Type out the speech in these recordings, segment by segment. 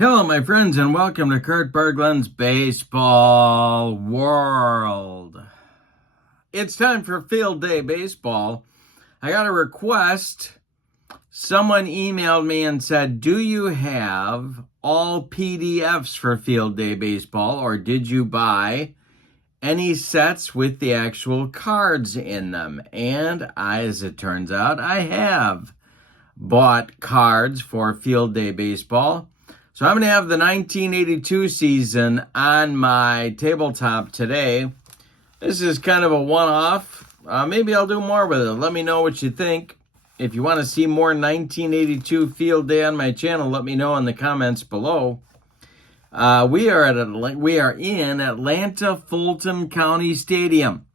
Hello, my friends, and welcome to Kurt Berglund's Baseball World. It's time for Field Day Baseball. I got a request. Someone emailed me and said, do you have all PDFs for Field Day Baseball, or did you buy any sets with the actual cards in them? And as it turns out, I have bought cards for Field Day Baseball. So I'm going to have the 1982 season on my tabletop today. This is kind of a one-off. Maybe I'll do more with it. Let me know what you think. If you want to see more 1982 Field Day on my channel, let me know in the comments below. We are in Atlanta Fulton County Stadium,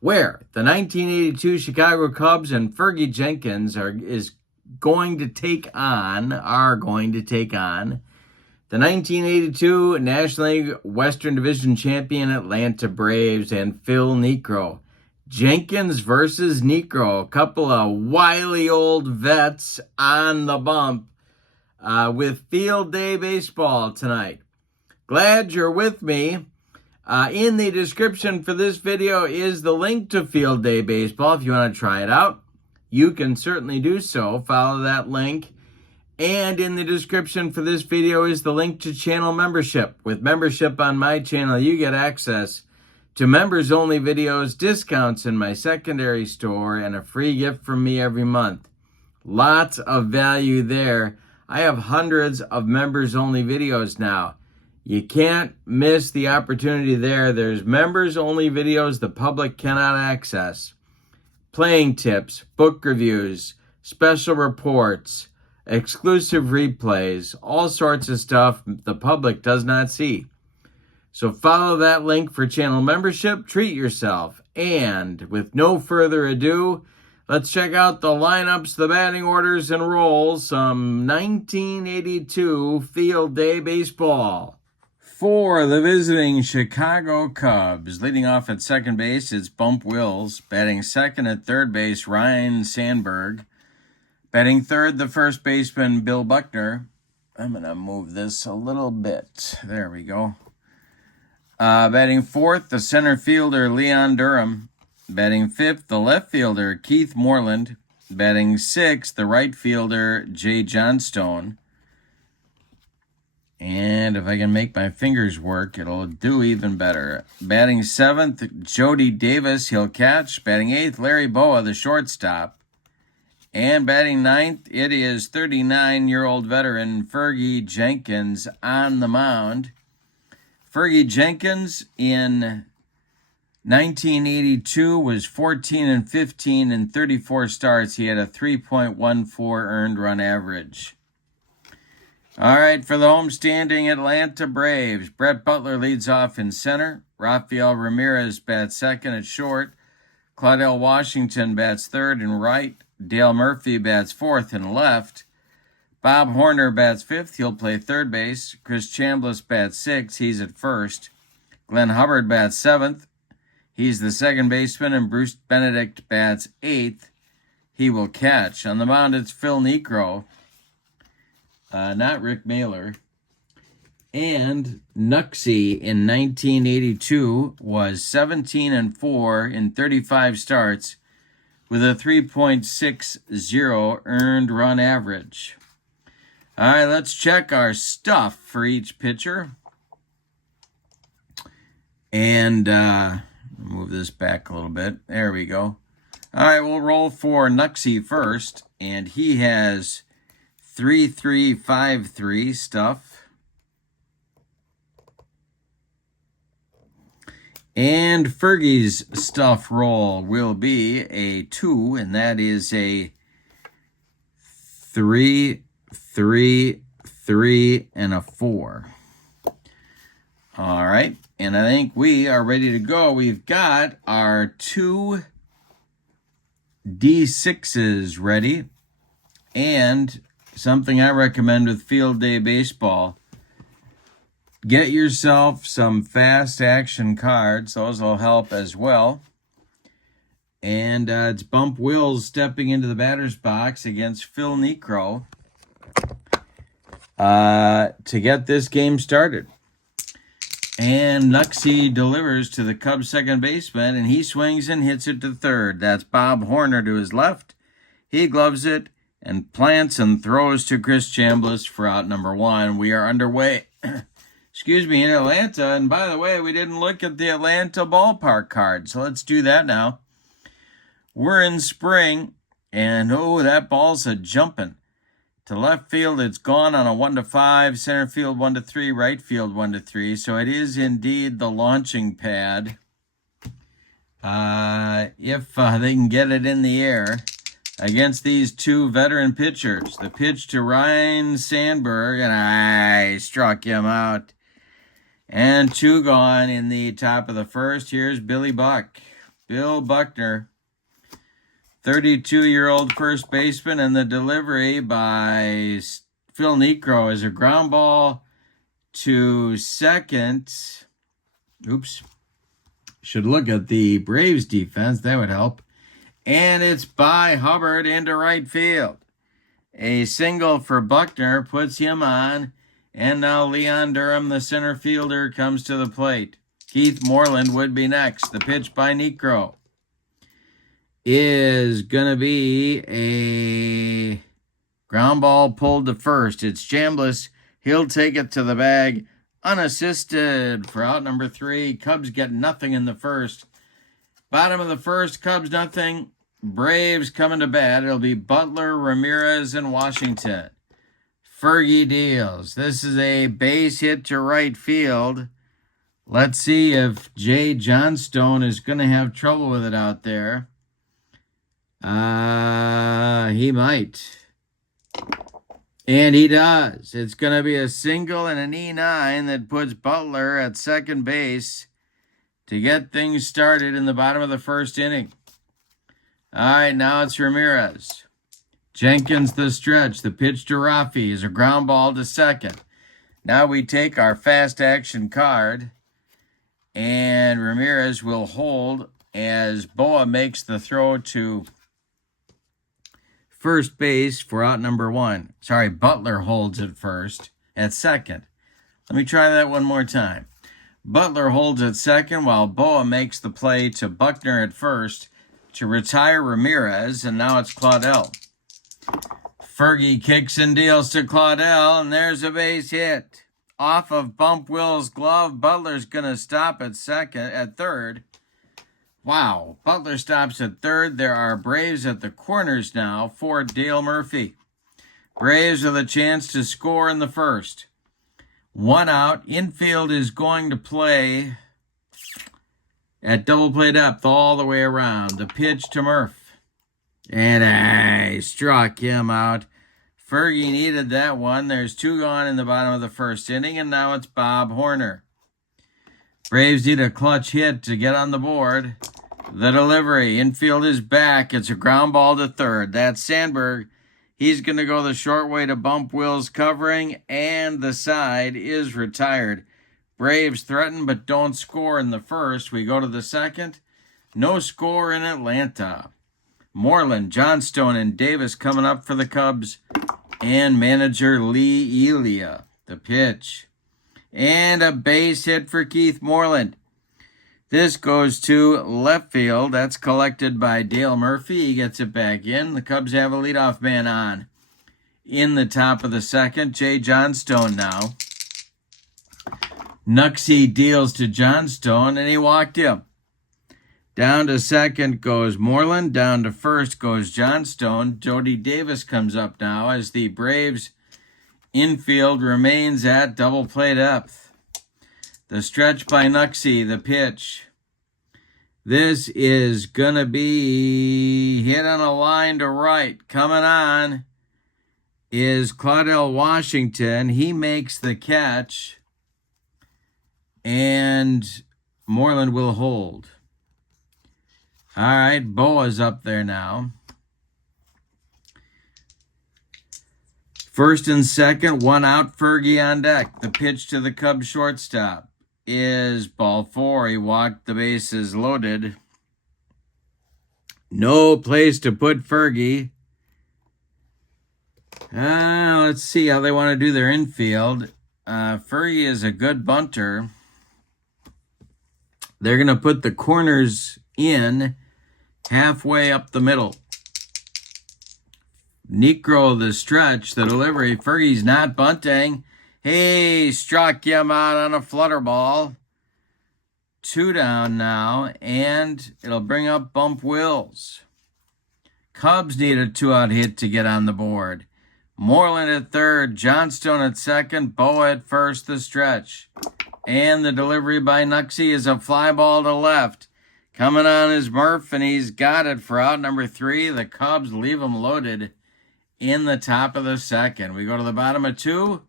where the 1982 Chicago Cubs and Fergie Jenkins are going to take on the 1982 National League Western Division champion Atlanta Braves and Phil Niekro. Jenkins versus Niekro, a couple of wily old vets on the bump with Field Day Baseball tonight. Glad you're with me. In the description for this video is the link to Field Day Baseball. If you want to try it out, you can certainly do so. Follow that link. And in the description for this video is the link to channel membership. With membership on my channel, you get access to members-only videos, discounts in my secondary store, and a free gift from me every month. Lots of value there. I have hundreds of members-only videos now. You can't miss the opportunity there. There's members-only videos the public cannot access. Playing tips, book reviews, special reports, exclusive replays, all sorts of stuff the public does not see. So follow that link for channel membership, treat yourself, and with no further ado, let's check out the lineups, the batting orders, and roles, some 1982 Field Day Baseball. For the visiting Chicago Cubs, leading off at second base, it's Bump Wills. Batting second at third base, Ryan Sandberg. Batting third, the first baseman, Bill Buckner. I'm going to move this a little bit. There we go. Batting fourth, the center fielder, Leon Durham. Batting fifth, the left fielder, Keith Moreland. Batting sixth, the right fielder, Jay Johnstone. And if I can make my fingers work, it'll do even better. Batting seventh, Jody Davis, he'll catch. Batting eighth, Larry Boa, the shortstop. And batting ninth, it is 39-year-old veteran Fergie Jenkins on the mound. Fergie Jenkins in 1982 was 14-15 in 34 starts. He had a 3.14 earned run average. All right, for the homestanding Atlanta Braves, Brett Butler leads off in center. Rafael Ramirez bats second at short. Claudell Washington bats third and right. Dale Murphy bats fourth and left. Bob Horner bats fifth. He'll play third base. Chris Chambliss bats sixth. He's at first. Glenn Hubbard bats seventh. He's the second baseman. And Bruce Benedict bats eighth. He will catch. On the mound, it's Phil Niekro. Not Rick Mailer. And Nuxie in 1982 was 17-4 in 35 starts with a 3.60 earned run average. All right, let's check our stuff for each pitcher. And move this back a little bit. There we go. All right, we'll roll for Nuxie first. And he has 3353 stuff. And Fergie's stuff roll will be a 2, and that is a 3, 3, 3, and a 4. All right, and I think we are ready to go. We've got our 2 D6s ready, and something I recommend with Field Day Baseball, get yourself some fast action cards. Those will help as well. And it's Bump Wills stepping into the batter's box against Phil Niekro. to get this game started. And Nuxie delivers to the Cubs second baseman, and he swings and hits it to third. That's Bob Horner to his left. He gloves it and plants and throws to Chris Chambliss for out number 1. We are underway. Excuse me, in Atlanta. And by the way, we didn't look at the Atlanta ballpark card, so let's do that now. We're in spring, and oh, that ball's a jumping. To left field, it's gone on a 1-5, center field 1-3, right field 1-3. So it is indeed the launching pad. If they can get it in the air against these two veteran pitchers. The pitch to Ryan Sandberg, and I struck him out. And 2 gone in the top of the first. Here's Billy Buck. Bill Buckner, 32-year-old first baseman, and the delivery by Phil Niekro is a ground ball to second. Oops. Should look at the Braves defense. That would help. And it's by Hubbard into right field. A single for Buckner puts him on. And now Leon Durham, the center fielder, comes to the plate. Keith Moreland would be next. The pitch by Niekro is going to be a ground ball pulled to first. It's Chambliss. He'll take it to the bag unassisted for out number 3. Cubs get nothing in the first. Bottom of the first, Cubs nothing. Braves coming to bat. It'll be Butler, Ramirez, and Washington. Fergie deals. This is a base hit to right field. Let's see if Jay Johnstone is going to have trouble with it out there. He might. And he does. It's going to be a single and an E9 that puts Butler at second base to get things started in the bottom of the first inning. All right, now it's Ramirez. Jenkins the stretch. The pitch to Rafi is a ground ball to second. Now we take our fast action card, and Ramirez will hold as Boa makes the throw to first base for out number 1. Sorry, Butler holds it first at second. Let me try that one more time. Butler holds at second while Boa makes the play to Buckner at first to retire Ramirez, and now it's Claudel. Fergie kicks and deals to Claudel, and there's a base hit. Off of Bump Will's glove, Butler's going to stop at third. Wow, Butler stops at third. There are Braves at the corners now for Dale Murphy. Braves with a chance to score in the first. 1 out. Infield is going to play at double play depth all the way around. The pitch to Murph. And I struck him out. Fergie needed that one. There's 2 gone in the bottom of the first inning, and now it's Bob Horner. Braves need a clutch hit to get on the board. The delivery. Infield is back. It's a ground ball to third. That's Sandberg. He's going to go the short way to Bump Will's covering, and the side is retired. Braves threaten but don't score in the first. We go to the second. No score in Atlanta. Moreland, Johnstone, and Davis coming up for the Cubs. And manager Lee Elia. The pitch. And a base hit for Keith Moreland. This goes to left field. That's collected by Dale Murphy. He gets it back in. The Cubs have a leadoff man on. In the top of the second, Jay Johnstone now. Nuxie deals to Johnstone, and he walked him. Down to second goes Moreland. Down to first goes Johnstone. Jody Davis comes up now as the Braves infield remains at double play depth. The stretch by Nuxie, the pitch. This is going to be hit on a line to right. Coming on is Claudel Washington. He makes the catch, and Moreland will hold. All right, Boa's up there now. First and second, 1 out, Fergie on deck. The pitch to the Cubs shortstop is ball 4. He walked, the bases loaded. No place to put Fergie. Let's see how they want to do their infield. Fergie is a good bunter. They're going to put the corners in halfway up the middle. Niekro, the stretch, the delivery. Fergie's not bunting. He struck him out on a flutter ball. 2 down now, and it'll bring up Bump Wills. Cubs need a 2-out hit to get on the board. Moreland at third, Johnstone at second, Boa at first, the stretch. And the delivery by Nuxie is a fly ball to left. Coming on is Murph, and he's got it for out number 3. The Cubs leave him loaded in the top of the second. We go to the bottom of 2.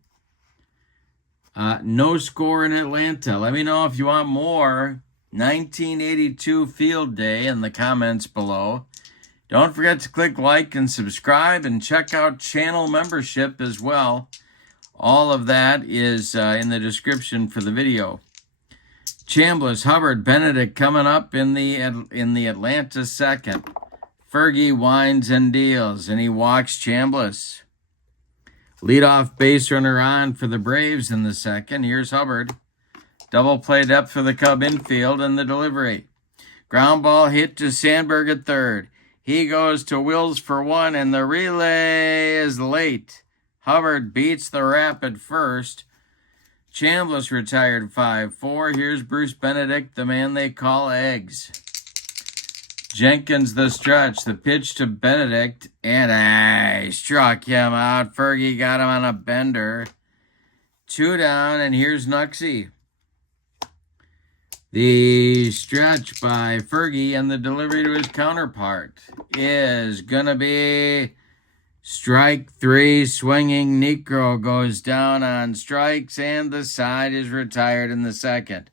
No score in Atlanta. Let me know if you want more 1982 Field Day in the comments below. Don't forget to click like and subscribe and check out channel membership as well. All of that is in the description for the video. Chambliss, Hubbard, Benedict coming up in the Atlanta second. Fergie winds and deals, and he walks Chambliss. Leadoff base runner on for the Braves in the second. Here's Hubbard. Double play depth for the Cub infield and the delivery. Ground ball hit to Sandberg at third. He goes to Wills for 1, and the relay is late. Hubbard beats the rap at first. Chambliss retired 5-4. Here's Bruce Benedict, the man they call Eggs. Jenkins the stretch, the pitch to Benedict, and struck him out. Fergie got him on a bender. 2 down, and here's Nuxie. The stretch by Fergie, and the delivery to his counterpart is going to be strike 3. Swinging Niekro goes down on strikes, and the side is retired in the second.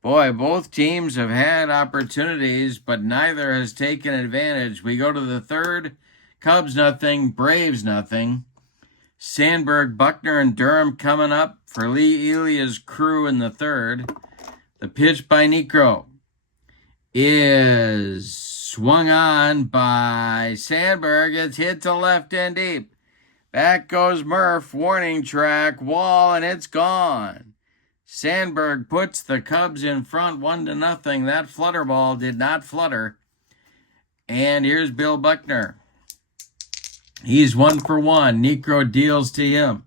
Boy, both teams have had opportunities, but neither has taken advantage. We go to the third. Cubs nothing, Braves nothing. Sandberg, Buckner, and Durham coming up for Lee Elia's crew in the third. The pitch by Niekro is swung on by Sandberg. It's hit to left and deep. Back goes Murph, warning track, wall, and it's gone. Sandberg puts the Cubs in front 1-0. That flutter ball did not flutter. And here's Bill Buckner. He's 1 for 1. Niekro deals to him.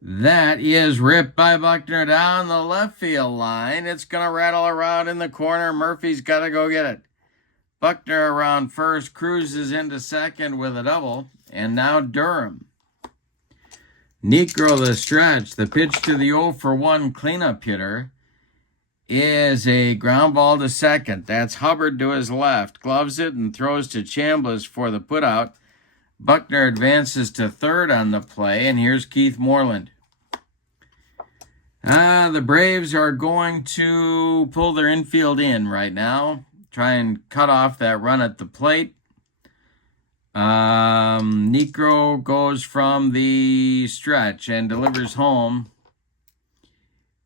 That is ripped by Buckner down the left field line. It's going to rattle around in the corner. Murphy's got to go get it. Buckner around first, cruises into second with a double. And now Durham. Niekro the stretch, the pitch to the 0 for 1 cleanup hitter is a ground ball to second. That's Hubbard to his left. Gloves it and throws to Chambliss for the putout. Buckner advances to third on the play, and here's Keith Moreland. The Braves are going to pull their infield in right now. Try and cut off that run at the plate. Niekro goes from the stretch and delivers home.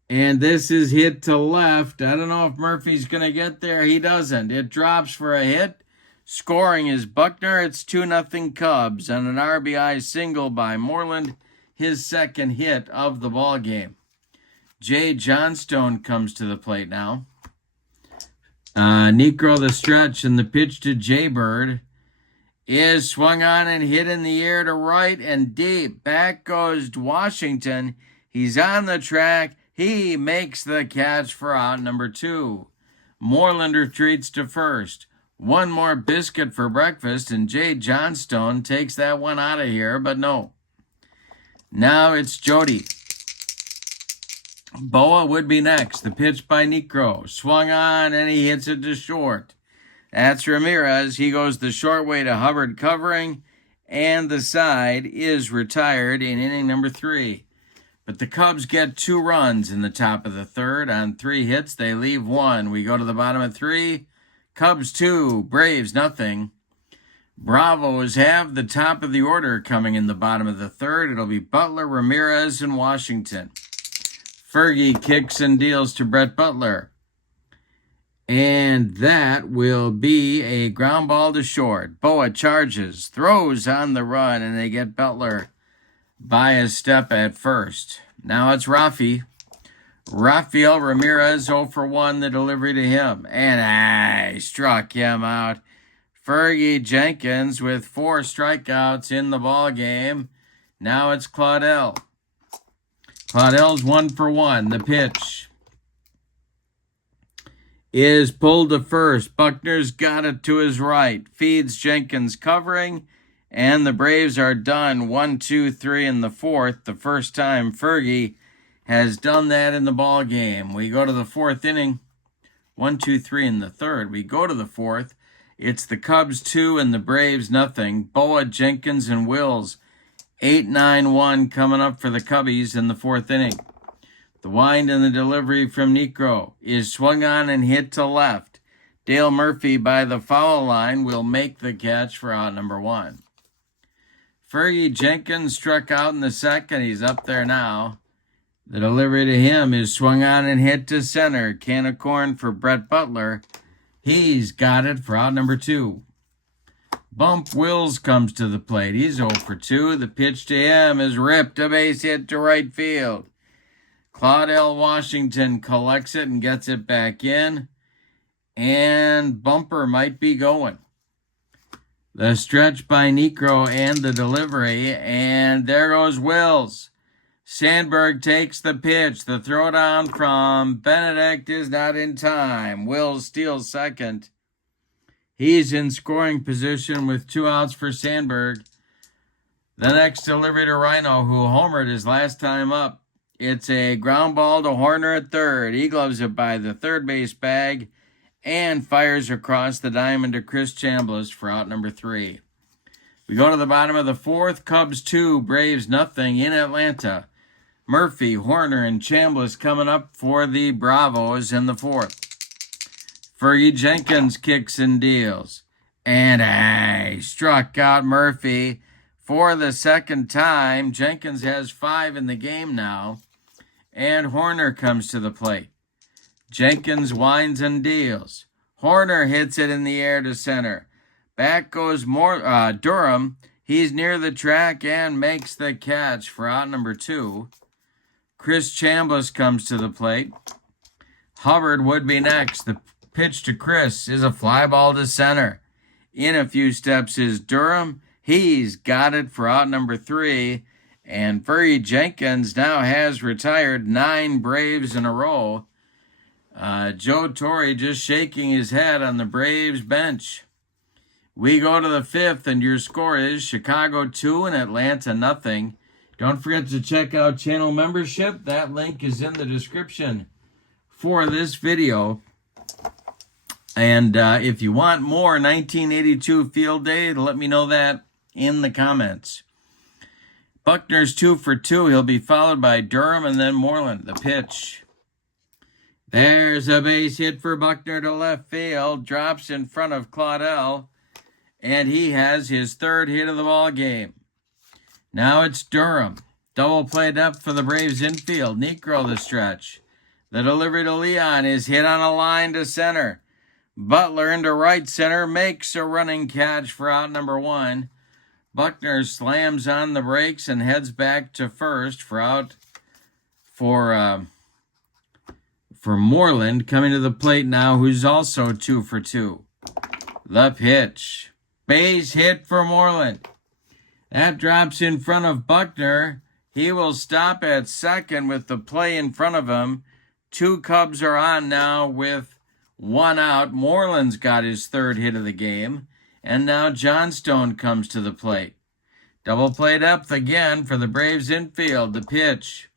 And this is hit to left. I don't know if Murphy's going to get there. He doesn't. It drops for a hit. Scoring is Buckner. It's 2-0 Cubs on an RBI single by Moreland, his second hit of the ball game. Jay Johnstone comes to the plate now. Niekro the stretch, and the pitch to Jaybird is swung on and hit in the air to right and deep. Back goes Washington. He's on the track. He makes the catch for out number 2. Moreland retreats to first. One more biscuit for breakfast, and Jay Johnstone takes that one out of here, but no. Now it's Jody. Boa would be next. The pitch by Niekro. Swung on, and he hits it to short. That's Ramirez. He goes the short way to Hubbard covering, and the side is retired in inning number 3. But the Cubs get 2 runs in the top of the third. On 3 hits, they leave 1. We go to the bottom of 3. Cubs 2, Braves nothing. Bravos have the top of the order coming in the bottom of the third. It'll be Butler, Ramirez, and Washington. Fergie kicks and deals to Brett Butler. And that will be a ground ball to short. Boa charges, throws on the run, and they get Butler by a step at first. Now it's Rafael Ramirez 0 for 1, the delivery to him. And I struck him out. Fergie Jenkins with 4 strikeouts in the ball game. Now it's Claudel. Claudel's 1 for 1. The pitch is pulled to first. Buckner's got it to his right. Feeds Jenkins covering. And the Braves are done 1, 2, 3 in the fourth. The first time Fergie has done that in the ball game. We go to the fourth inning. 1, 2, 3 in the third. We go to the fourth. It's the Cubs 2 and the Braves nothing. Boa, Jenkins, and Wills 8-9-1 coming up for the Cubbies in the fourth inning. The wind and the delivery from Niekro is swung on and hit to left. Dale Murphy by the foul line will make the catch for out number 1. Fergie Jenkins struck out in the second. He's up there now. The delivery to him is swung on and hit to center. Can of corn for Brett Butler. He's got it for out number 2. Bump Wills comes to the plate. He's 0 for 2. The pitch to him is ripped. A base hit to right field. Claudel Washington collects it and gets it back in. And Bumper might be going. The stretch by Niekro and the delivery. And there goes Wills. Sandberg takes the pitch. The throwdown from Benedict is not in time. Wills steals second. He's in scoring position with 2 outs for Sandberg. The next delivery to Rhino, who homered his last time up. It's a ground ball to Horner at third. He gloves it by the third base bag and fires across the diamond to Chris Chambliss for out number 3. We go to the bottom of the fourth. Cubs 2, Braves nothing in Atlanta. Murphy, Horner, and Chambliss coming up for the Bravos in the fourth. Fergie Jenkins kicks and deals. And struck out Murphy for the second time. Jenkins has 5 in the game now. And Horner comes to the plate. Jenkins winds and deals. Horner hits it in the air to center. Back goes Durham. He's near the track and makes the catch for out number 2. Chris Chambliss comes to the plate. Hubbard would be next. The pitch to Chris is a fly ball to center. In a few steps is Durham. He's got it for out number 3. And Fergie Jenkins now has retired 9 Braves in a row. Joe Torre just shaking his head on the Braves bench. We go to the fifth, and your score is Chicago 2 and Atlanta nothing. Don't forget to check out channel membership. That link is in the description for this video. And if you want more 1982 field day, let me know that in the comments. Buckner's 2 for 2. He'll be followed by Durham and then Moreland. The pitch. There's a base hit for Buckner to left field. Drops in front of Claudel. And he has his 3rd hit of the ball game. Now it's Durham. Double play depth for the Braves infield. Niekro the stretch. The delivery to Leon is hit on a line to center. Butler into right center makes a running catch for out number 1. Buckner slams on the brakes and heads back to first for out for Moreland coming to the plate now, who's also 2 for 2. The pitch. Base hit for Moreland. That drops in front of Buckner. He will stop at second with the play in front of him. 2 Cubs are on now with 1 out. Moreland's got his 3rd hit of the game. And now Johnstone comes to the plate. Double play depth again for the Braves infield. The pitch.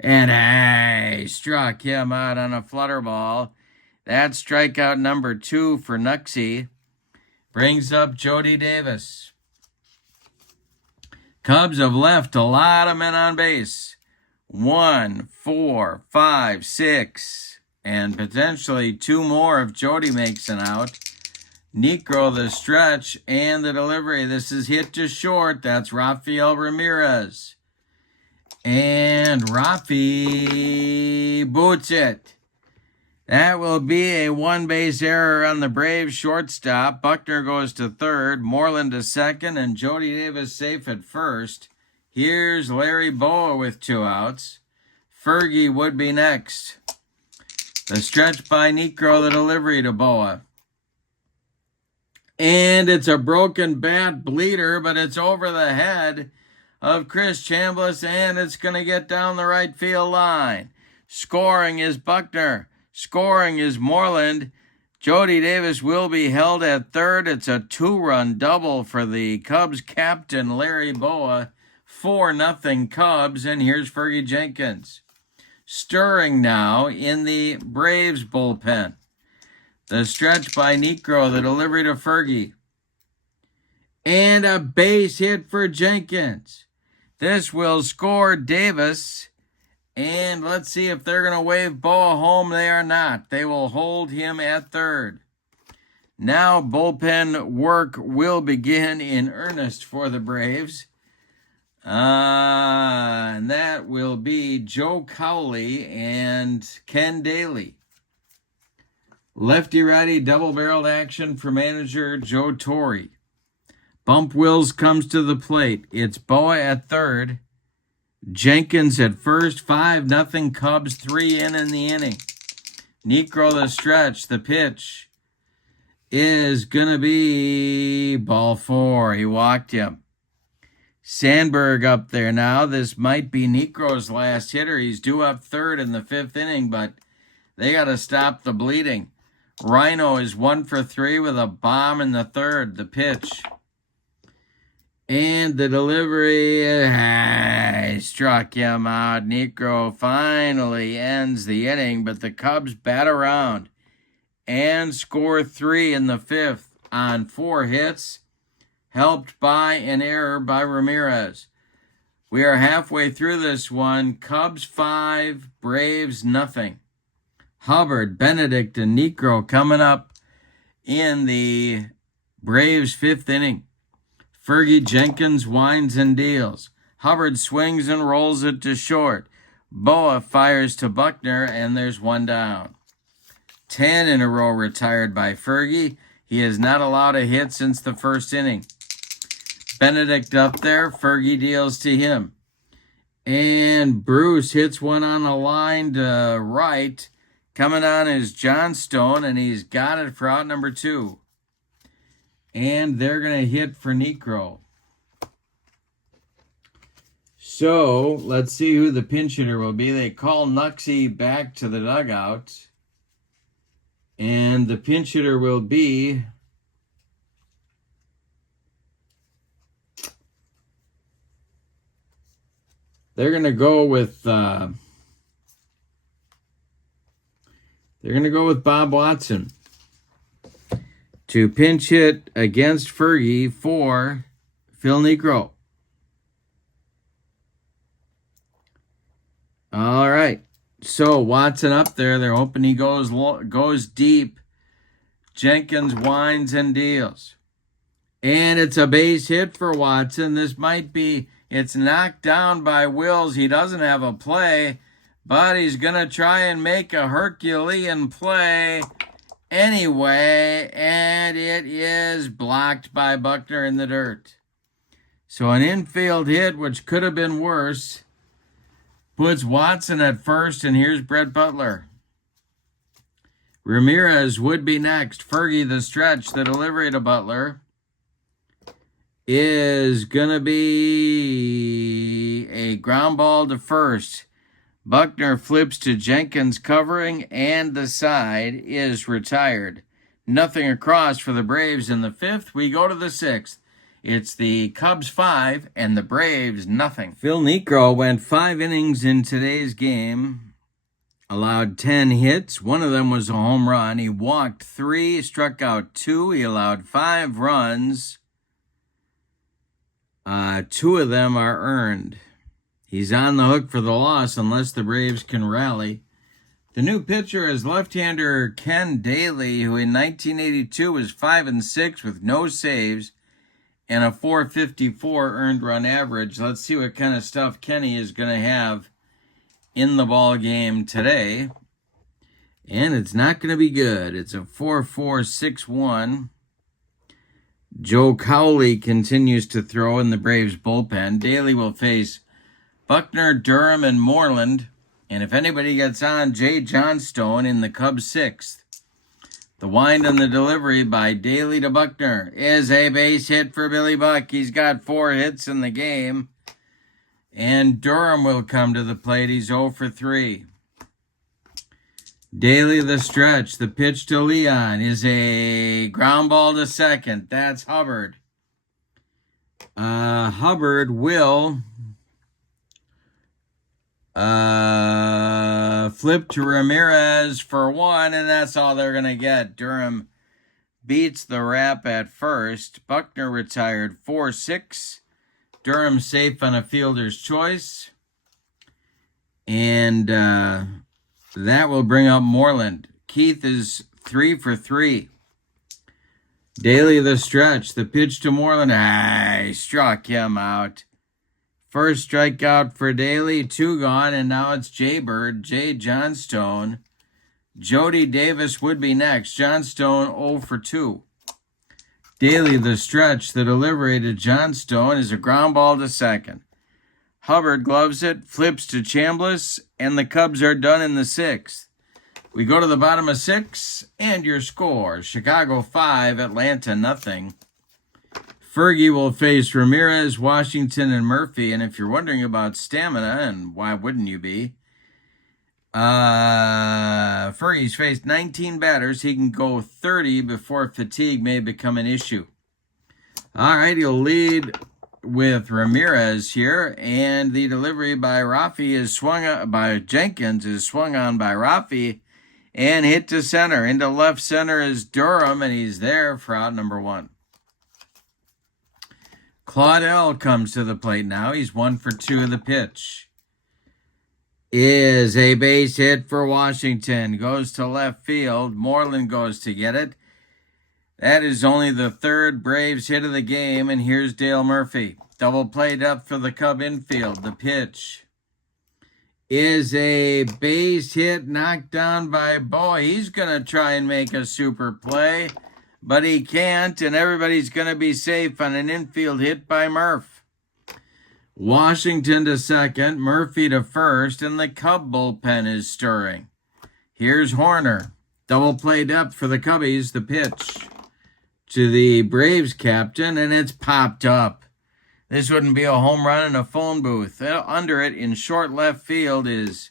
And struck him out on a flutter ball. That's strikeout number 2 for Nuxie. Brings up Jody Davis. Cubs have left a lot of men on base. 1, 4, 5, 6, and potentially 2 more if Jody makes an out. Niekro the stretch and the delivery. This is hit to short. That's Rafael Ramirez. And Rafi boots it. That will be a one-base error on the Braves shortstop. Buckner goes to third, Moreland to second, and Jody Davis safe at first. Here's Larry Boa with 2 outs. Fergie would be next. The stretch by Niekro, the delivery to Boa. And it's a broken bat bleeder, but it's over the head of Chris Chambliss, and it's going to get down the right field line. Scoring is Buckner. Scoring is Moreland. Jody Davis will be held at third. It's a 2-run double for the Cubs captain, Larry Boa. 4-0 Cubs, and here's Fergie Jenkins. Stirring now in the Braves bullpen. The stretch by Niekro, the delivery to Fergie. And a base hit for Jenkins. This will score Davis. And let's see if they're going to wave Boa home. They are not. They will hold him at third. Now bullpen work will begin in earnest for the Braves. And that will be Joe Cowley and Ken Daly. Lefty-righty double-barreled action for manager Joe Torre. Bump Wills comes to the plate. It's Boa at third. Jenkins at first. 5-0 Cubs. 3 in the inning. Niekro the stretch. The pitch is going to be ball 4. He walked him. Sandberg up there now. This might be Niekro's last hitter. He's due up third in the 5th inning, but they got to stop the bleeding. Rhino is 1 for 3 with a bomb in the 3rd. The pitch. And the delivery struck him out. Niekro finally ends the inning, but the Cubs bat around and score 3 in the 5th on 4 hits, helped by an error by Ramirez. We are halfway through this one. Cubs 5, Braves nothing. Hubbard, Benedict, and Niekro coming up in the Braves 5th inning. Fergie Jenkins winds and deals. Hubbard swings and rolls it to short. Boa fires to Buckner, and there's 1 down. 10 in a row retired by Fergie. He has not allowed a hit since the 1st inning. Benedict up there. Fergie deals to him. And Bruce hits one on the line to right. Coming on is Johnstone, and he's got it for out number 2. And they're going to hit for Niekro. So, let's see who the pinch hitter will be. They call Nuxie back to the dugout. And the pinch hitter will be they're going to go with Bob Watson to pinch hit against Fergie for Phil Niekro. All right. So Watson up there. They're hoping he goes deep. Jenkins winds and deals. And it's a base hit for Watson. This might be, it's knocked down by Wills. He doesn't have a play, but he's going to try and make a Herculean play anyway, and it is blocked by Buckner in the dirt. So an infield hit, which could have been worse, puts Watson at first, and here's Brett Butler. Ramirez would be next. Fergie the stretch, the delivery to Butler is going to be a ground ball to first. Buckner flips to Jenkins covering, and the side is retired. Nothing across for the Braves in the 5th. We go to the 6th. It's the Cubs 5 and the Braves nothing. Phil Niekro went 5 innings in today's game. Allowed 10 hits. 1 of them was a home run. He walked 3, struck out 2. He allowed 5 runs. 2 of them are earned. He's on the hook for the loss unless the Braves can rally. The new pitcher is left-hander Ken Daly, who in 1982 was 5-6 with no saves and a .454 earned run average. Let's see what kind of stuff Kenny is going to have in the ball game today. And it's not going to be good. It's a 4-4-6-1. Joe Cowley continues to throw in the Braves bullpen. Daly will face Buckner, Durham, and Moreland. And if anybody gets on, Jay Johnstone in the Cubs' sixth. The wind on the delivery by Daly to Buckner is a base hit for Billy Buck. He's got 4 hits in the game. And Durham will come to the plate. He's 0 for 3. Daly the stretch. The pitch to Leon is a ground ball to second. That's Hubbard. Hubbard will flip to Ramirez for 1, and that's all they're going to get. Durham beats the wrap at first. Buckner retired 4-6. Durham safe on a fielder's choice. And that will bring up Moreland. Keith is 3 for 3. Daly the stretch. The pitch to Moreland. He struck him out. First strikeout for Daly, 2 gone, and now it's Jaybird, Jay Johnstone. Jody Davis would be next. Johnstone 0 for 2. Daly the stretch. The delivery to Johnstone is a ground ball to second. Hubbard gloves it, flips to Chambliss, and the Cubs are done in the 6th. We go to the bottom of 6, and your score: Chicago 5, Atlanta nothing. Fergie will face Ramirez, Washington, and Murphy. And if you're wondering about stamina, and why wouldn't you be, Fergie's faced 19 batters. He can go 30 before fatigue may become an issue. All right, he'll lead with Ramirez here, and the delivery by Rafi is swung on, by Jenkins is swung on by Rafi and hit to center. Into left center is Durham, and he's there for out number 1. Claudel comes to the plate now. He's 1 for 2 of the pitch. Is a base hit for Washington. Goes to left field. Moreland goes to get it. That is only the 3rd Braves hit of the game, and here's Dale Murphy. Double play depth for the Cub infield. The pitch is a base hit knocked down by Boy. He's going to try and make a super play, but he can't, and everybody's going to be safe on an infield hit by Murph. Washington to second, Murphy to first, and the Cub bullpen is stirring. Here's Horner. Double play depth for the Cubbies. The pitch to the Braves captain, and it's popped up. This wouldn't be a home run in a phone booth. Under it in short left field is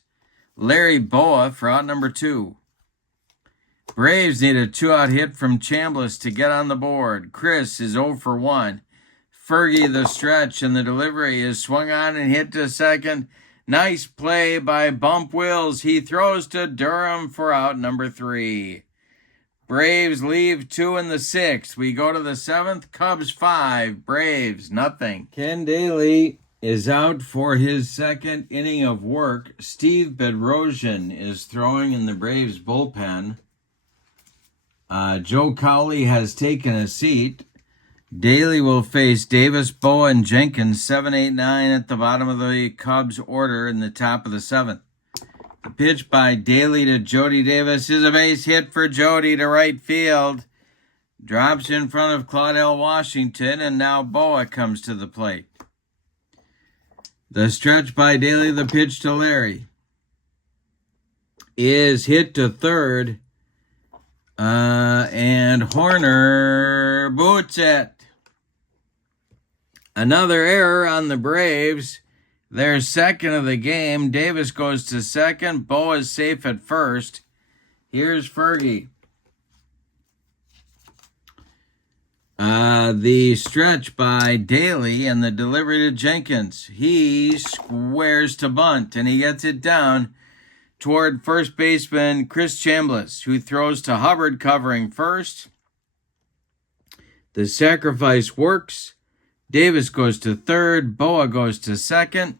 Larry Boa for out number 2. Braves need a 2-out hit from Chambliss to get on the board. Chris is 0 for 1. Fergie the stretch, and the delivery is swung on and hit to second. Nice play by Bump Wills. He throws to Durham for out number 3. Braves leave 2 in the 6th. We go to the 7th. Cubs 5, Braves nothing. Ken Daly is out for his 2nd inning of work. Steve Bedrosian is throwing in the Braves bullpen. Joe Cowley has taken a seat. Daly will face Davis, Boa, and Jenkins, 7, 8, 9 at the bottom of the Cubs order in the top of the 7th. The pitch by Daly to Jody Davis is a base hit for Jody to right field. Drops in front of Claudel Washington, and now Boa comes to the plate. The stretch by Daly, the pitch to Larry, is hit to third. And Horner boots it. Another error on the Braves. Their 2nd of the game. Davis goes to second. Boa is safe at first. Here's Fergie. The stretch by Daly and the delivery to Jenkins. He squares to bunt, and he gets it down toward first baseman Chris Chambliss, who throws to Hubbard covering first. The sacrifice works. Davis goes to third. Boa goes to second.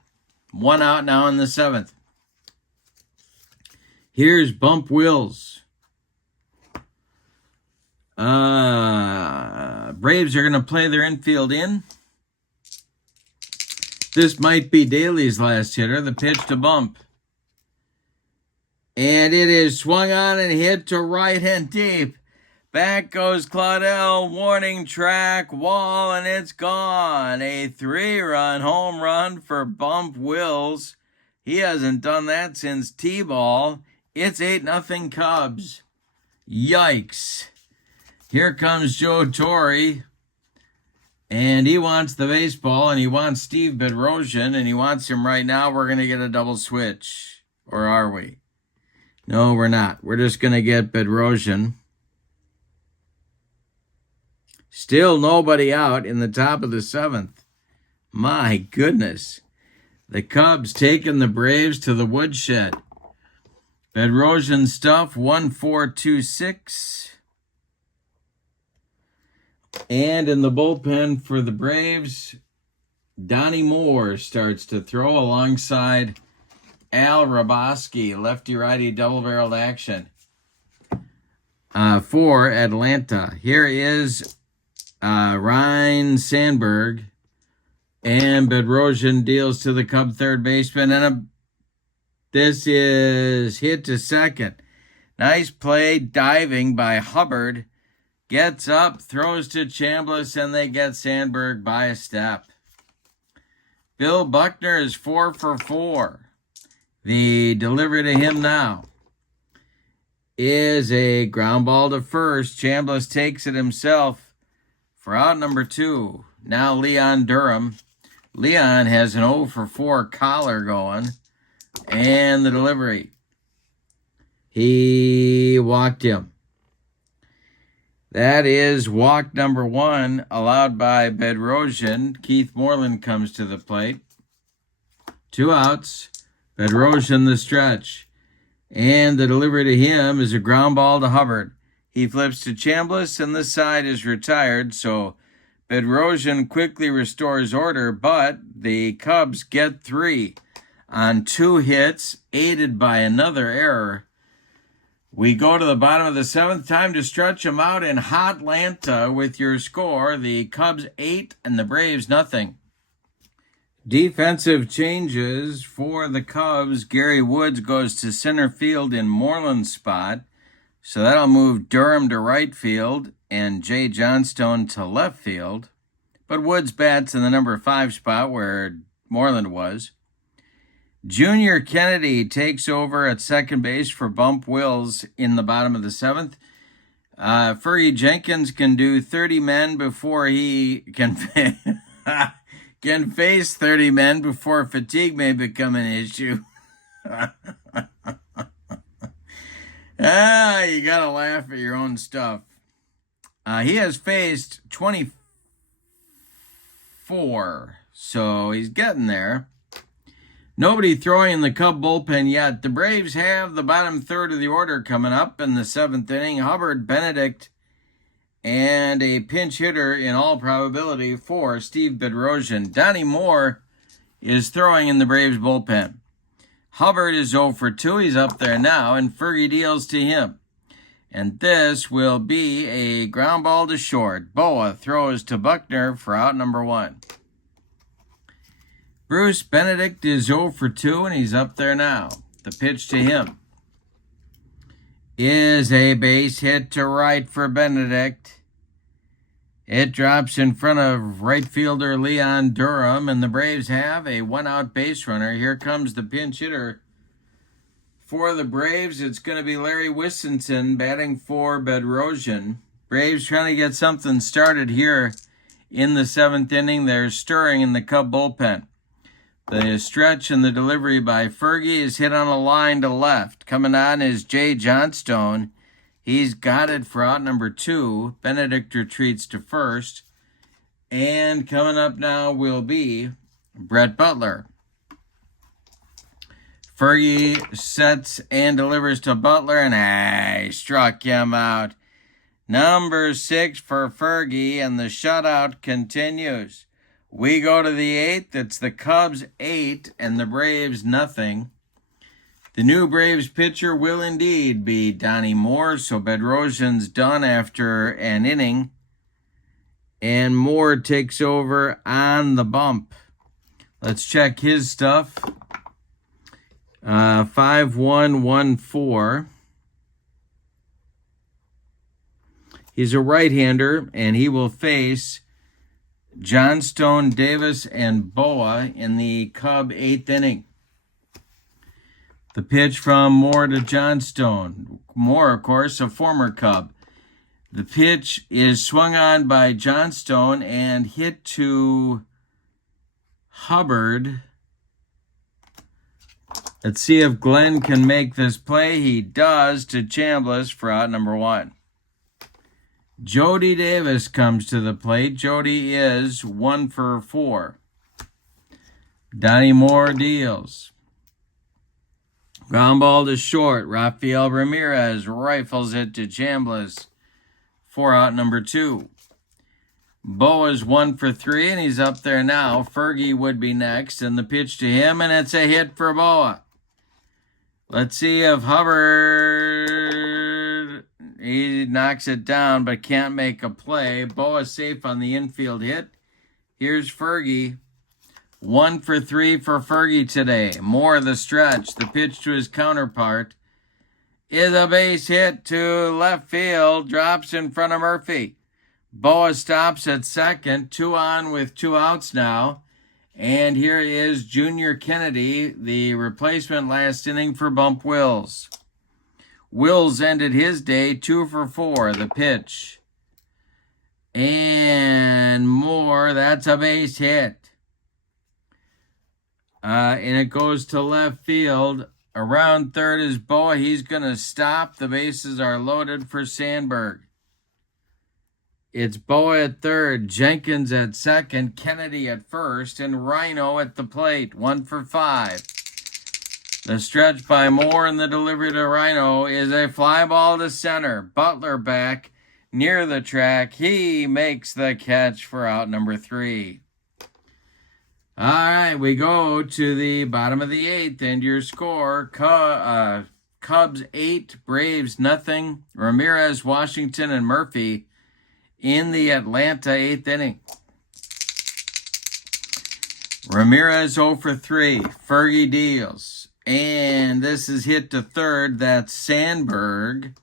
1 out now in the 7th. Here's Bump Wills. Braves are going to play their infield in. This might be Daly's last hitter. The pitch to Bump. And it is swung on and hit to right and deep. Back goes Claudel, warning track, wall, and it's gone. A 3-run home run for Bump Wills. He hasn't done that since T-ball. It's 8-0 Cubs. Yikes. Here comes Joe Torre. And he wants the baseball, and he wants Steve Bedrosian, and he wants him right now. We're going to get a double switch. Or are we? No, we're not. We're just going to get Bedrosian. Still nobody out in the top of the 7th. My goodness. The Cubs taking the Braves to the woodshed. Bedrosian stuff, 1-4-2-6. And in the bullpen for the Braves, Donnie Moore starts to throw alongside Al Raboski, lefty-righty double-barreled action for Atlanta. Here is Ryan Sandberg, and Bedrosian deals to the Cub third baseman, and this is hit to second. Nice play, diving by Hubbard. Gets up, throws to Chambliss, and they get Sandberg by a step. Bill Buckner is 4 for 4. The delivery to him now is a ground ball to first. Chambliss takes it himself for out number 2. Now Leon Durham. Leon has an 0 for 4 collar going. And the delivery. He walked him. That is walk number 1, allowed by Bedrosian. Keith Moreland comes to the plate. 2 outs. Bedrosian the stretch. And the delivery to him is a ground ball to Hubbard. He flips to Chambliss, and this side is retired, so Bedrosian quickly restores order, but the Cubs get 3 on 2 hits, aided by another error. We go to the bottom of the 7th. Time to stretch them out in Hotlanta with your score. The Cubs 8 and the Braves nothing. Defensive changes for the Cubs. Gary Woods goes to center field in Moreland's spot. So that'll move Durham to right field and Jay Johnstone to left field. But Woods bats in the number 5 spot where Moreland was. Junior Kennedy takes over at second base for Bump Wills in the bottom of the 7th. Fergie Jenkins can do 30 men before he can face 30 men before fatigue may become an issue. You gotta laugh at your own stuff. He has faced 24, so he's getting there. Nobody throwing in the Cub bullpen yet. The Braves have the bottom third of the order coming up in the 7th inning. Hubbard, Benedict, and a pinch hitter in all probability for Steve Bedrosian. Donnie Moore is throwing in the Braves bullpen. Hubbard is 0 for 2. He's up there now, and Fergie deals to him. And this will be a ground ball to short. Boa throws to Buckner for out number 1. Bruce Benedict is 0 for 2, and he's up there now. The pitch to him is a base hit to right for Benedict. It drops in front of right fielder Leon Durham, and the Braves have a 1-out base runner. Here comes the pinch hitter for the Braves. It's going to be Larry Wissenson batting for Bedrosian. Braves trying to get something started here in the 7th inning. They're stirring in the Cub bullpen. The stretch and the delivery by Fergie is hit on a line to left. Coming on is Jay Johnstone. He's got it for out number 2. Benedict retreats to first. And coming up now will be Brett Butler. Fergie sets and delivers to Butler, and he struck him out. Number 6 for Fergie, and the shutout continues. We go to the 8th. It's the Cubs 8 and the Braves nothing. The new Braves pitcher will indeed be Donnie Moore, so Bedrosian's done after an inning. And Moore takes over on the bump. Let's check his stuff. 5114. He's a right-hander, and he will face Johnstone, Davis, and Boa in the Cub 8th inning. The pitch from Moore to Johnstone. Moore, of course, a former Cub. The pitch is swung on by Johnstone and hit to Hubbard. Let's see if Glenn can make this play. He does to Chambliss for out number 1. Jody Davis comes to the plate. Jody is 1 for 4. Donnie Moore deals. Ground ball to short. Rafael Ramirez rifles it to Chambliss for out number 2. Boa's 1 for 3, and he's up there now. Fergie would be next, and the pitch to him, and it's a hit for Boa. Let's see if Hubbard, he knocks it down but can't make a play. Boa safe on the infield hit. Here's Fergie. 1 for 3 for Fergie today. More the stretch. The pitch to his counterpart is a base hit to left field. Drops in front of Murphy. Boa stops at second. 2 on with 2 outs now. And here is Junior Kennedy, the replacement last inning for Bump Wills. Wills ended his day 2 for 4. The pitch. And Moore, that's a base hit. And it goes to left field. Around third is Boa. He's going to stop. The bases are loaded for Sandberg. It's Boa at third, Jenkins at second, Kennedy at first, and Rhino at the plate. 1 for 5. The stretch by Moore and the delivery to Rhino is a fly ball to center. Butler back near the track. He makes the catch for out number 3. All right, we go to the bottom of the 8th, and your score, Cubs 8, Braves nothing. Ramirez, Washington, and Murphy in the Atlanta 8th inning. Ramirez 0 for 3. Fergie deals. And this is hit to third. That's Sandberg.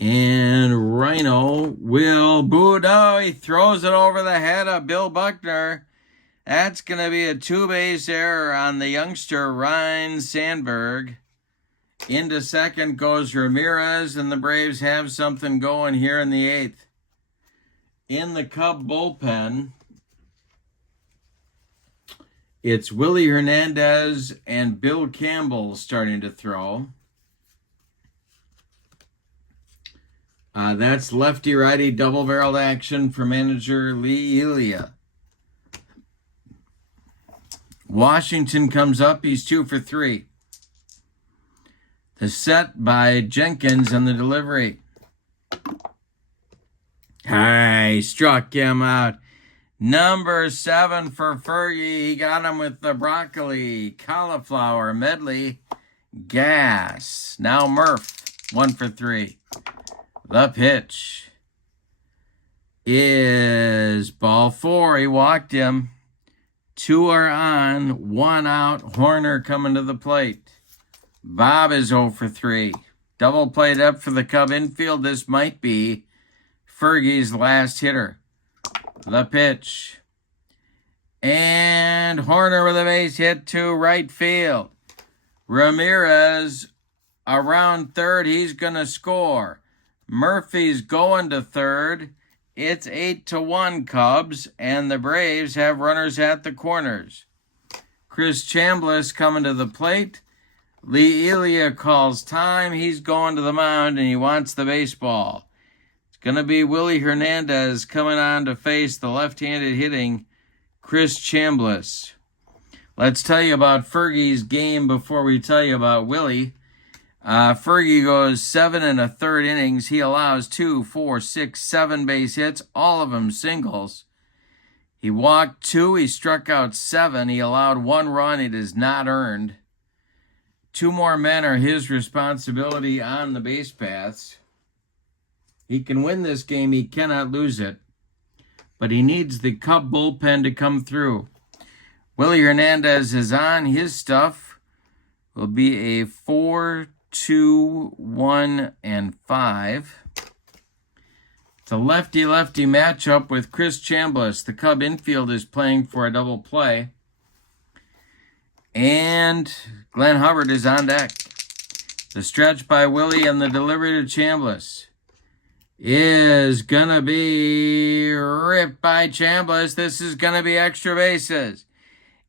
And Rhino will boot. Oh, he throws it over the head of Bill Buckner. That's going to be a 2-base error on the youngster Ryan Sandberg. Into second goes Ramirez, and the Braves have something going here in the 8th. In the Cub bullpen, it's Willie Hernandez and Bill Campbell starting to throw. That's lefty-righty double-barreled action for manager Lee Elia. Washington comes up. He's 2 for 3. The set by Jenkins and the delivery. Hey, struck him out. Number 7 for Fergie. He got him with the broccoli, cauliflower, medley, gas. Now Murph, 1 for 3. The pitch is ball 4. He walked him. 2 are on, 1 out. Horner coming to the plate. Bob is 0 for 3. Double played up for the Cub infield. This might be Fergie's last hitter. The pitch. And Horner with a base hit to right field. Ramirez around third. He's going to score. Murphy's going to third. It's 8-1 Cubs, and the Braves have runners at the corners. Chris Chambliss coming to the plate. Lee Elia calls time. He's going to the mound, and he wants the baseball. Going to be Willie Hernandez coming on to face the left-handed hitting Chris Chambliss. Let's tell you about Fergie's game before we tell you about Willie. Fergie goes 7 1/3 innings. He allows 2, 4, 6, 7 base hits, all of them singles. He walked 2. He struck out 7. He allowed 1 run. It is not earned. 2 more men are his responsibility on the base paths. He can win this game. He cannot lose it. But he needs the Cub bullpen to come through. Willie Hernandez is on his stuff. will be a 4, 2, 1, and 5. It's a lefty-lefty matchup with Chris Chambliss. The Cub infield is playing for a double play. And Glenn Hubbard is on deck. The stretch by Willie and the delivery to Chambliss is going to be ripped by Chambliss. This is going to be extra bases.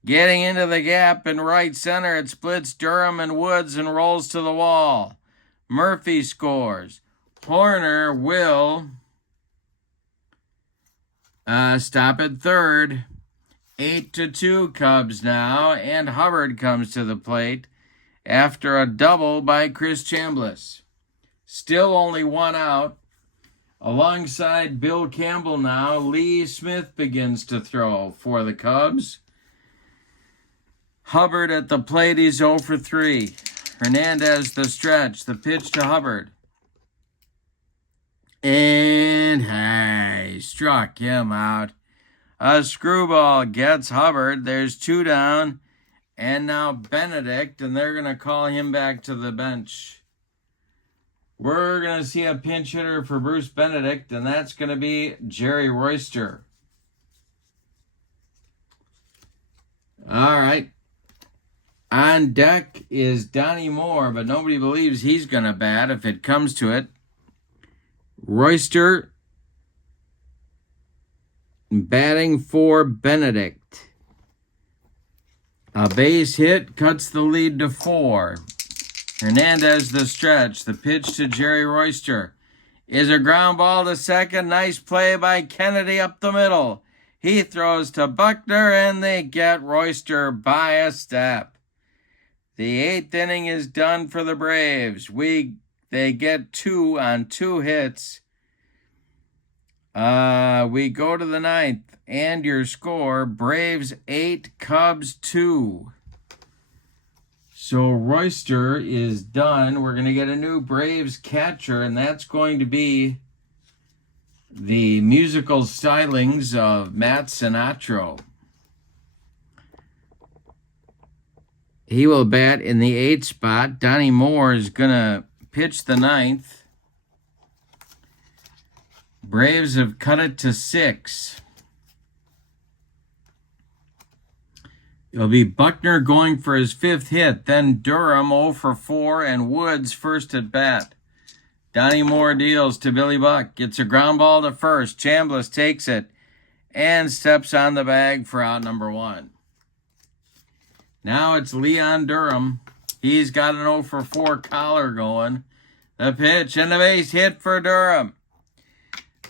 Getting into the gap in right center, it splits Durham and Woods and rolls to the wall. Murphy scores. Horner will stop at third. 8-2 Cubs now, and Hubbard comes to the plate after a double by Chris Chambliss. Still only one out. Alongside Bill Campbell now, Lee Smith begins to throw for the Cubs. Hubbard at the plate, he's 0 for 3. Hernandez the stretch, the pitch to Hubbard. And he struck him out. A screwball gets Hubbard. There's 2 down. And now Benedict, and they're going to call him back to the bench. We're going to see a pinch hitter for Bruce Benedict, and that's going to be Jerry Royster. All right. On deck is Donnie Moore, but nobody believes he's going to bat if it comes to it. Royster batting for Benedict. A base hit cuts the lead to 4. Hernandez the stretch. The pitch to Jerry Royster is a ground ball to second. Nice play by Kennedy up the middle. He throws to Buckner, and they get Royster by a step. The 8th inning is done for the Braves. They get 2 on 2 hits. We go to the 9th, and your score, Braves 8, Cubs 2. So Royster is done. We're going to get a new Braves catcher, and that's going to be the musical stylings of Matt Sinatra. He will bat in the 8th spot. Donnie Moore is going to pitch the 9th. Braves have cut it to 6. It'll be Buckner going for his 5th hit. Then Durham 0 for 4 and Woods first at bat. Donnie Moore deals to Billy Buck. Gets a ground ball to first. Chambliss takes it and steps on the bag for out number 1. Now it's Leon Durham. He's got an 0 for 4 collar going. The pitch and the base hit for Durham.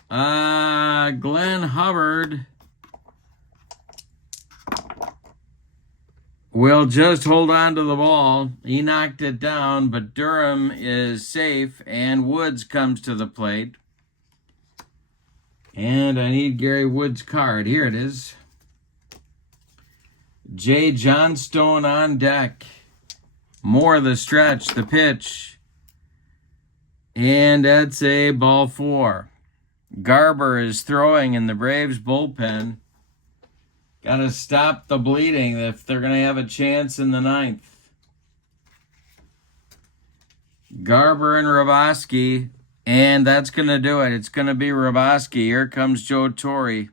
Glenn Hubbard will just hold on to the ball. He knocked it down, but Durham is safe, and Woods comes to the plate. And I need Gary Woods' card. Here it is. Jay Johnstone on deck. Moore the stretch, the pitch. And that's a ball 4. Garber is throwing in the Braves bullpen. Got to stop the bleeding if they're going to have a chance in the 9th. Garber and Raboski, and that's going to do it. It's going to be Raboski. Here comes Joe Torre.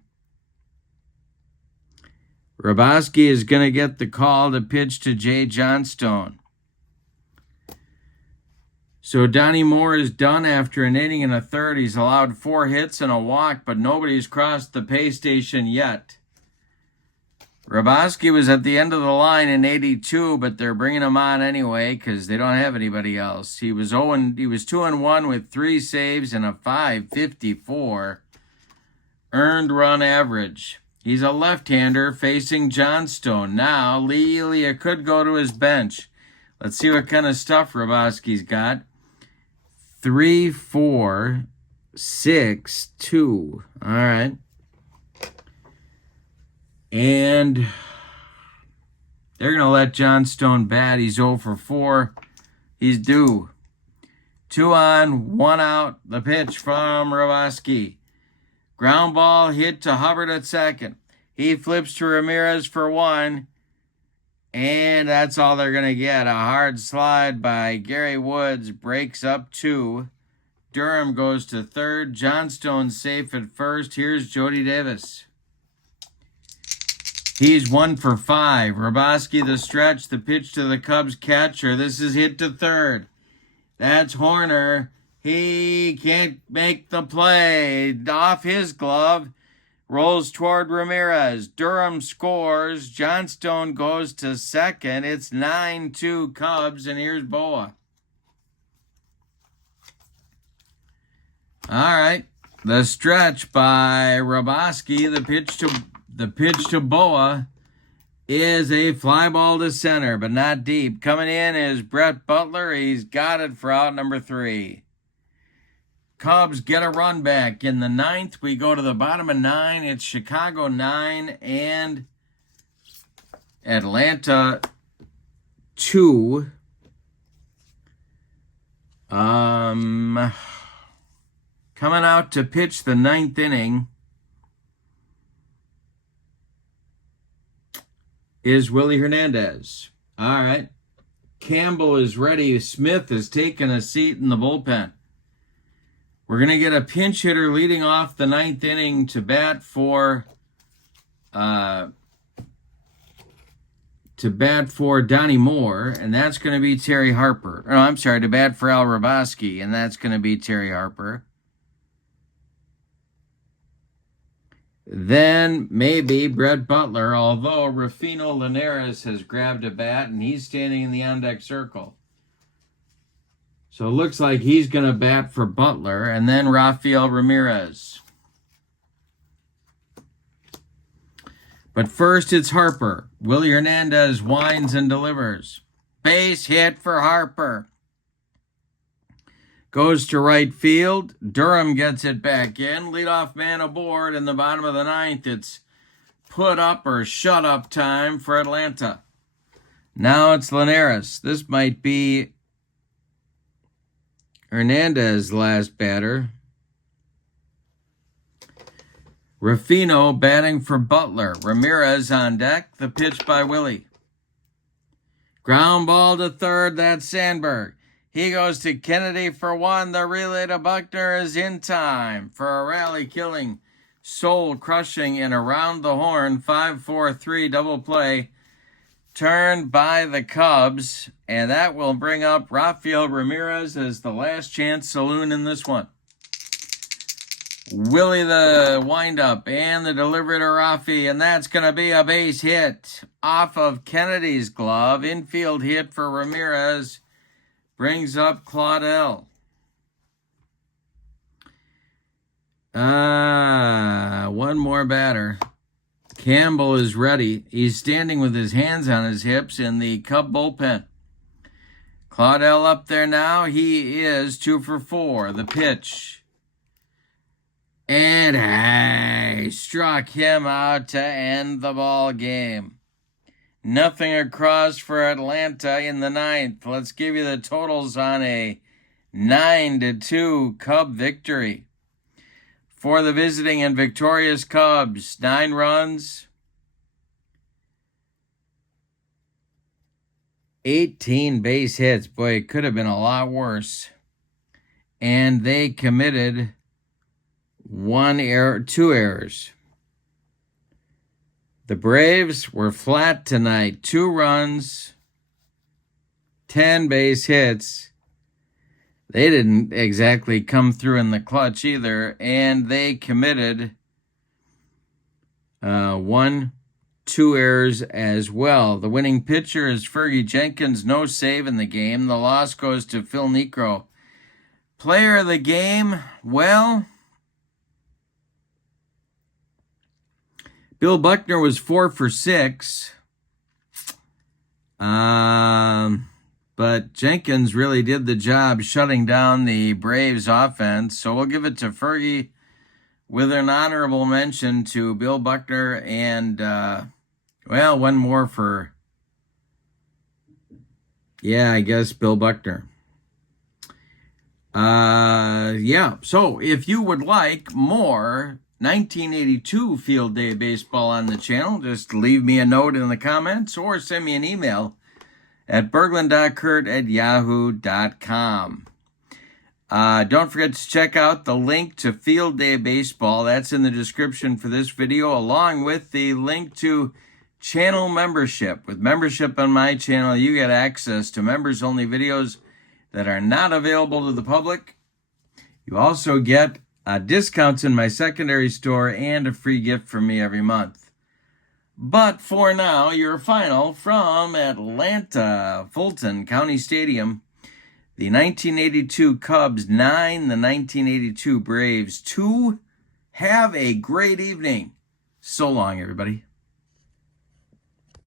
Raboski is going to get the call to pitch to Jay Johnstone. So Donnie Moore is done after an inning and a third. He's allowed 4 hits and a walk, but nobody's crossed the pay station yet. Raboski was at the end of the line in 82, but they're bringing him on anyway because they don't have anybody else. He was 2-1 with 3 saves and a .554 earned run average. He's a left-hander facing Johnstone. Now, Lee Elia could go to his bench. Let's see what kind of stuff Raboski's got. 3, 4, 6, 2. All right. And they're going to let Johnstone bat. He's 0 for 4. He's due. 2 on, 1 out. The pitch from Raboski. Ground ball hit to Hubbard at second. He flips to Ramirez for 1. And that's all they're going to get. A hard slide by Gary Woods breaks up 2. Durham goes to 3rd. Johnstone's safe at 1st. Here's Jody Davis. He's 1 for 5. Roboski the stretch. The pitch to the Cubs catcher. This is hit to 3rd. That's Horner. He can't make the play. Off his glove. Rolls toward Ramirez. Durham scores. Johnstone goes to 2nd. It's 9-2 Cubs, and here's Boa. All right. The stretch by Roboski. The pitch to Boa is a fly ball to center, but not deep. Coming in is Brett Butler. He's got it for out number 3. Cubs get a run back. In the 9th, we go to the bottom of 9. It's Chicago 9 and Atlanta 2. Coming out to pitch the 9th inning is Willie Hernandez. All right. Campbell is ready. Smith has taken a seat in the bullpen. We're going to get a pinch hitter leading off the 9th inning to bat for Donnie Moore, and that's going to be Terry Harper. No, I'm sorry, to bat for Al Roboski, and that's going to be Terry Harper. Then maybe Brett Butler, although Rufino Linares has grabbed a bat, and he's standing in the on-deck circle. So it looks like he's going to bat for Butler, and then Rafael Ramirez. But first, it's Harper. Willie Hernandez winds and delivers. Base hit for Harper. Goes to right field. Durham gets it back in. Leadoff man aboard. In the bottom of the 9th, it's put up or shut up time for Atlanta. Now it's Linares. This might be Hernandez, last batter. Rufino batting for Butler. Ramirez on deck. The pitch by Willie. Ground ball to 3rd. That's Sandberg. He goes to Kennedy for 1. The relay to Buckner is in time for a rally-killing, soul-crushing, and around the horn 5-4-3 double play turned by the Cubs, and that will bring up Rafael Ramirez as the last chance saloon in this one. Willie the windup and the delivery to Rafi, and that's going to be a base hit off of Kennedy's glove. Infield hit for Ramirez brings up Claudel. One more batter. Campbell is ready. He's standing with his hands on his hips in the Cub bullpen. Claudel up there now. He is 2 for 4. The pitch. And struck him out to end the ball game. Nothing across for Atlanta in the 9th. Let's give you the totals on a 9-2 Cub victory. For the visiting and victorious Cubs, 9 runs, 18 base hits. Boy, it could have been a lot worse. And they committed 2 errors. The Braves were flat tonight. 2 runs, 10 base hits. They didn't exactly come through in the clutch either, and they committed 2 errors as well. The winning pitcher is Fergie Jenkins, no save in the game. The loss goes to Phil Niekro. Player of the game, well, Bill Buckner was 4 for 6. But Jenkins really did the job shutting down the Braves offense. So we'll give it to Fergie with an honorable mention to Bill Buckner and, one more for, I guess Bill Buckner. So if you would like more 1982 Field Day Baseball on the channel, just leave me a note in the comments or send me an email at berglund.kurt@yahoo.com. Don't forget to check out the link to Field Day Baseball. That's in the description for this video, along with the link to channel membership. With membership on my channel, you get access to members-only videos that are not available to the public. You also get discounts in my secondary store and a free gift from me every month. But for now, your final from Atlanta, Fulton County Stadium. The 1982 Cubs 9, the 1982 Braves 2. Have a great evening. So long, everybody.